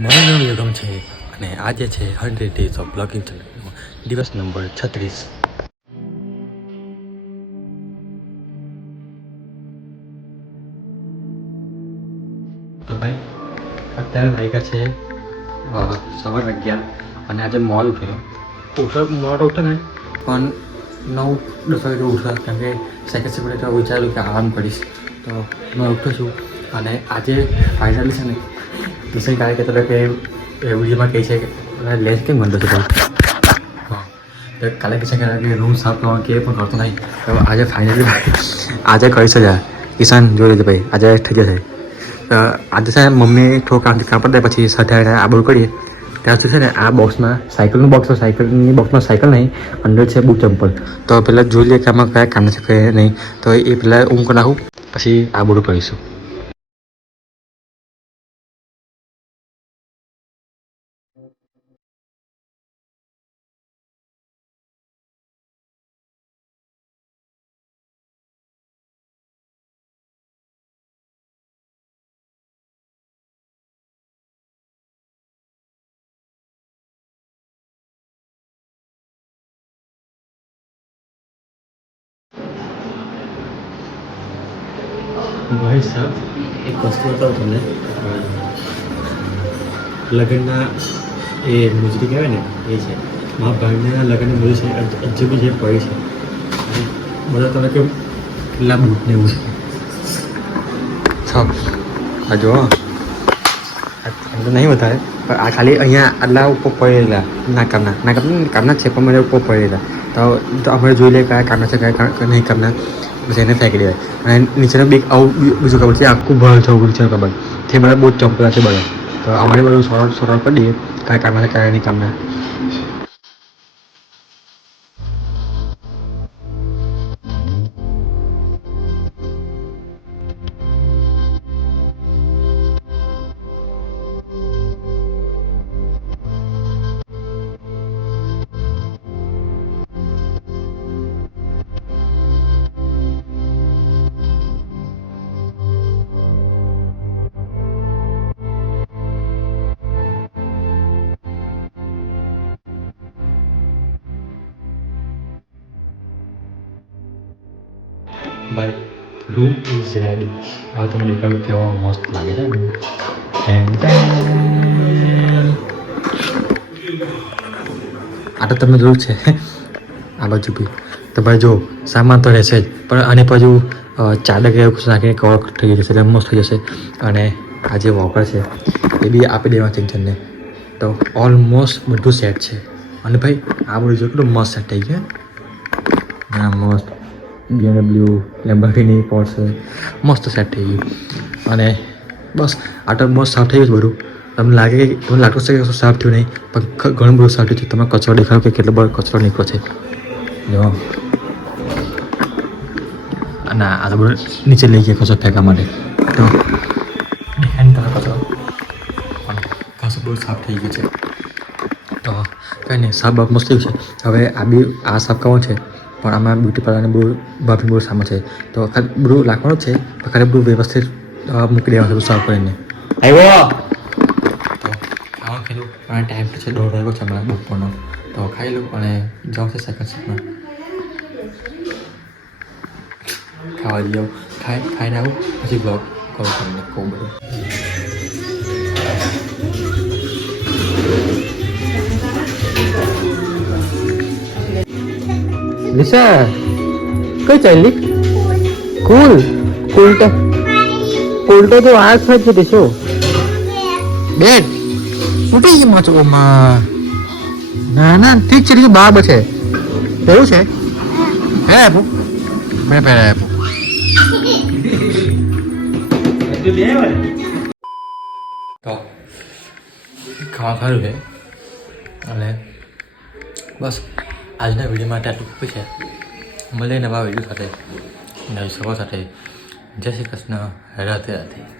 મારું નામ યુગમ છે અને આજે છે hundred days of blogging channel દિવસ નંબર છત્રીસ. તો ભાઈ, અત્યારે વાગ્યા છે સવાર અગિયાર અને આજે મોલ ઉઠ્યો ઉઠો, મોડ ઉઠો ને. પણ નવ, દસ વાગે ઉઠ્યો કેમ કે સેકન્ડ સેપરેટ વિચાર્યું કે આરામ કરીશ. તો મેં ઉઠું છું. અને આજે ફાઇનલી છે ને ટ્યુશન કાલે કહેતો હતો કે એ વિડીયોમાં કહે છે કે લેન્સ કેમ ગંદો છે ભાઈ તો કાલે કહે છે કે કે રૂમ સાફ કરવાનો કે પણ કરતો નહીં. તો આજે ફાઇનલી આજે કરીશ જ કિસાન જોઈ લીધું ભાઈ, આજે થઈ જશે આજે છે મમ્મી થોડું કામ કામ પતાય પછી સાથે આ બધું કરીએ. ત્યાં સુધી છે ને આ બોક્સમાં સાયકલનું બોક્સ સાયકલની બોક્સમાં સાયકલ નહીં, અંદર છે બુટ ચંપલ. તો પહેલાં જોઈ લઈએ કે આમાં કયા કામ છે, કયા નહીં. તો એ પહેલાં હું કરી નાખું, પછી આ બધું કરીશું. ભાઈ સાહેબ. એક વસ્તુ બતાવું તમને. લગ્નના એ મુજરી કહેવાય ને એ છે. મારા ભાઈના લગ્નની મુજરી છે અજબી જે પડી છે. બધા તમે કેમ કેટલા બૂટ ને એવું છે. આ જો એમ તો નહીં વધારે પણ આ ખાલી અહીંયા આટલા ઉપર પડેલા ના કામના ના કામના છે પણ મને ઉપર પડેલા. તો તો અમે જોઈ લઈએ કયા કામના છે કયા નહીં કામના. પછી એને ફેંકી દેવાય. અને નીચેનો બીક આવું બીજું ખબર છે, આખું ભર છે ઉભું છે તે બધા બહુ ચંપલા છે બધા તો અમારે બધું સરળ સરળ કરી દઈએ. કાંઈ કામના કાંઈ નહીં કામના. ભાઈ રૂમ ઇઝ રેડી હવે તમે દેખાડો કેવો મસ્ત લાગે છે. આ તો તમે જોયું છે. આ બાજુ બી. તો ભાઈ જો સામાન તો રહેશે જ. પણ આની બાજુ અ, ચાદર એવું નાખીને કવર થઈ જશે એટલે મસ્ત થઈ જશે. અને આ જે વોકર છે એ બી આપી દેવા ટેન્શનને તો ઓલમોસ્ટ બધું સેટ છે. અને ભાઈ આ બધું જો કેટલું મસ્ત સેટ થઈ ગયું મસ્ત. બીએમડબલ્યુ લેમ્બર્ગિની પોર્સે મસ્ત સેટ થઈ ગયું. અને બસ, આટલ મસ્ત સાફ થઈ ગયું બધું. તમને લાગે કે તમને લાગતું છે કે કશું સાફ થયું નહીં, પણ ઘણું બધું સાફ થયું છે. તમે કચરો દેખાડો કે કેટલો બધો કચરો નીકળો છે. જો. અને આ તો બધું નીચે લઈ ગયા કચરો ફેંકા માટે. તો કચરો. ખાસું બધું સાફ થઈ ગયું છે. તો, કંઈ નહીં, સાફ બાફ મસ્ત છે. હવે આ બી, આ સાફ કરવાનું છે. પણ આમાં બ્યુટી પાર્લરની બહુ બાફી બહુ સામે છે. તો ખાલી બધું લાખવાનું છે ખાલી બધું વ્યવસ્થિત મૂકી દેવાનું બધું સાફ કરીને. આવ્યો ખાવા ખેલું પણ ટાઈમ તો છે દોઢ વાગ્યો છે હમણાં બપોરનો. તો ખાઈ લઉં અને જાઉં છે સેકન્ડ શિફ્ટમાં ખાવા આવું. ખાઈ ખાઈને આવું પછી બ્લોગ કરું તમને કહું બધું. દિશા કઈ ચાલી કુલ કુલ તો કુલ તો આ ખાઈ છે દેશો બેન તૂટી ગઈ માચો માં ના ના ઠીક છે ઠીક બાબ છે એવું છે? હે આપું. મેં પહેલા આપું. તો ખાવા સારું છે? અને બસ. આજના વીડિયો માટે આટલું છે. મળીએ નવા વીડિયો સાથે. નવી સભા સાથે. જય શ્રી કૃષ્ણ. રાધે રાધે.